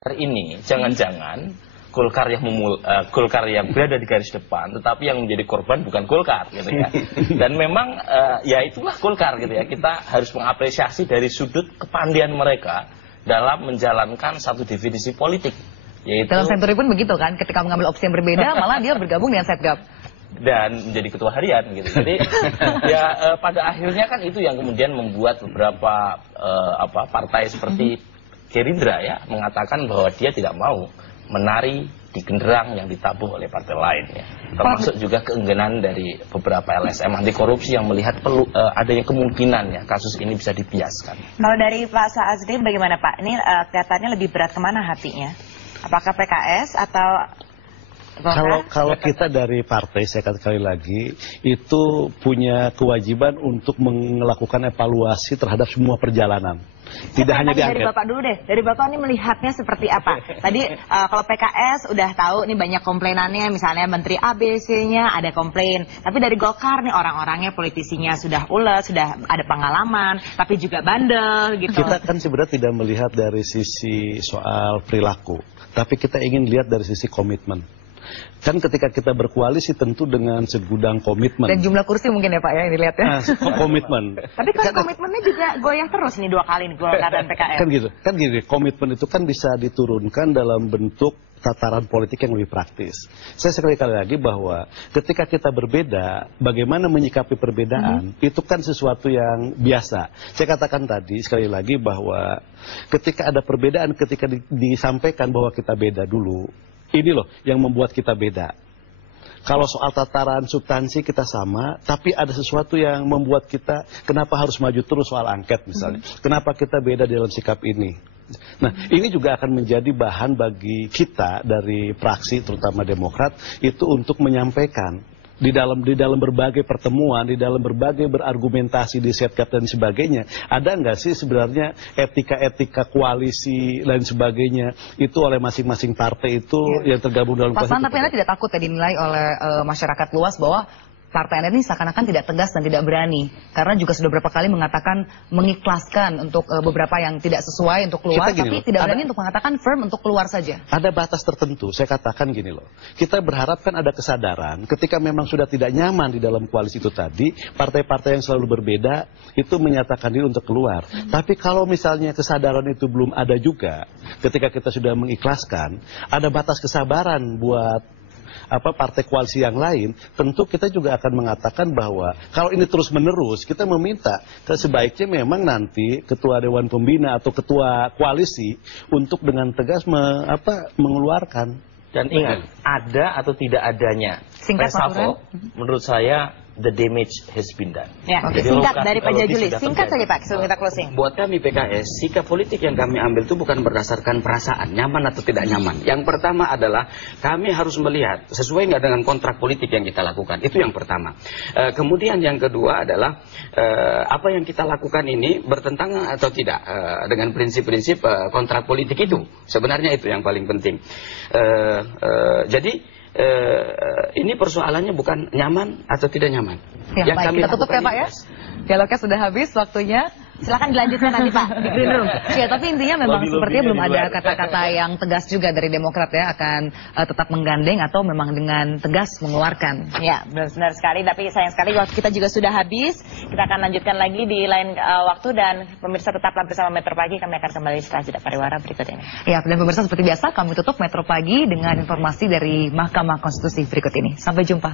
Ini jangan-jangan Golkar yang berada di garis depan, tetapi yang menjadi korban bukan Golkar, gitu ya. Dan memang ya itulah Golkar, gitu ya. Kita harus mengapresiasi dari sudut kepandian mereka dalam menjalankan satu definisi politik, yaitu dalam Senturi pun begitu kan, ketika mengambil opsi yang berbeda, malah dia bergabung dengan Setgab dan menjadi ketua harian, gitu. Jadi ya pada akhirnya kan itu yang kemudian membuat beberapa partai seperti Gerindra ya mengatakan bahwa dia tidak mau menari di genderang yang ditabuh oleh partai lain ya. Termasuk juga keengganan dari beberapa LSM anti korupsi yang melihat adanya kemungkinan ya kasus ini bisa dibiaskan. Kalau dari Pak Saazri bagaimana Pak? Ini kelihatannya lebih berat kemana hatinya? Apakah PKS atau Kalau kita dari partai, saya katakan sekali lagi, itu punya kewajiban untuk melakukan evaluasi terhadap semua perjalanan. Tidak hanya diangket. Dari Bapak dulu deh, dari Bapak ini melihatnya seperti apa? Tadi kalau PKS udah tahu nih banyak komplainannya, misalnya Menteri ABC-nya ada komplain. Tapi dari Golkar nih orang-orangnya politisinya sudah ulet, sudah ada pengalaman, tapi juga bandel gitu. Kita kan sebenarnya tidak melihat dari sisi soal perilaku, tapi kita ingin lihat dari sisi komitmen. Kan ketika kita berkoalisi tentu dengan segudang komitmen. Dan jumlah kursi mungkin ya Pak ya, yang dilihat ya. Komitmen. Tapi kan komitmennya juga goyah terus nih 2 kali nih Golkar dan PKS. Kan gini, komitmen itu kan bisa diturunkan dalam bentuk tataran politik yang lebih praktis. Saya sekali lagi bahwa ketika kita berbeda, bagaimana menyikapi perbedaan, itu kan sesuatu yang biasa. Saya katakan tadi sekali lagi bahwa ketika ada perbedaan, ketika disampaikan bahwa kita beda dulu, ini loh yang membuat kita beda. Kalau soal tataran substansi kita sama, tapi ada sesuatu yang membuat kita kenapa harus maju terus soal angket misalnya. Kenapa kita beda dalam sikap ini. Nah, ini juga akan menjadi bahan bagi kita dari fraksi terutama Demokrat itu untuk menyampaikan di dalam berbagai pertemuan, di dalam berbagai berargumentasi di Setgab dan sebagainya, ada nggak sih sebenarnya etika-etika koalisi dan sebagainya itu oleh masing-masing partai itu yang tergabung dalam koalisi. Tapi Anda tidak takut ya dinilai oleh masyarakat luas bahwa partai Anda ini seakan-akan tidak tegas dan tidak berani, karena juga sudah beberapa kali mengatakan mengikhlaskan untuk beberapa yang tidak sesuai untuk keluar, tapi tidak berani untuk mengatakan firm untuk keluar saja. Ada batas tertentu, saya katakan gini loh, kita berharapkan ada kesadaran ketika memang sudah tidak nyaman di dalam koalisi itu tadi, partai-partai yang selalu berbeda itu menyatakan diri untuk keluar. Tapi kalau misalnya kesadaran itu belum ada juga, ketika kita sudah mengikhlaskan, ada batas kesabaran buat partai koalisi yang lain, tentu kita juga akan mengatakan bahwa kalau ini terus menerus, kita meminta sebaiknya memang nanti ketua Dewan Pembina atau ketua koalisi untuk dengan tegas mengeluarkan. Dan ingat, ada atau tidak adanya reshuffle, menurut saya the damage has been done. Ya, singkat dari Pak Jajuli, singkat saja Pak, sebelum kita closing. Buat kami PKS, sikap politik yang kami ambil itu bukan berdasarkan perasaan, nyaman atau tidak nyaman. Yang pertama adalah kami harus melihat sesuai nggak dengan kontrak politik yang kita lakukan. Itu yang pertama. Kemudian yang kedua adalah apa yang kita lakukan ini bertentangan atau tidak dengan prinsip-prinsip kontrak politik itu. Sebenarnya itu yang paling penting. Jadi ini persoalannya bukan nyaman atau tidak nyaman. Ya, baik, kita tutup ya Pak ya. Dialognya sudah habis waktunya. Silakan dilanjutkan nanti Pak di Green Room. Ya, tapi intinya memang sepertinya belum ada kata-kata yang tegas juga dari Demokrat ya, akan tetap menggandeng atau memang dengan tegas mengeluarkan. Ya, benar sekali. Tapi sayang sekali waktu kita juga sudah habis. Kita akan lanjutkan lagi di lain waktu, dan pemirsa tetaplah bersama Metro Pagi. Kami akan kembali setelah jeda pariwara berikut ini. Ya, dan pemirsa seperti biasa kami tutup Metro Pagi dengan informasi dari Mahkamah Konstitusi berikut ini. Sampai jumpa.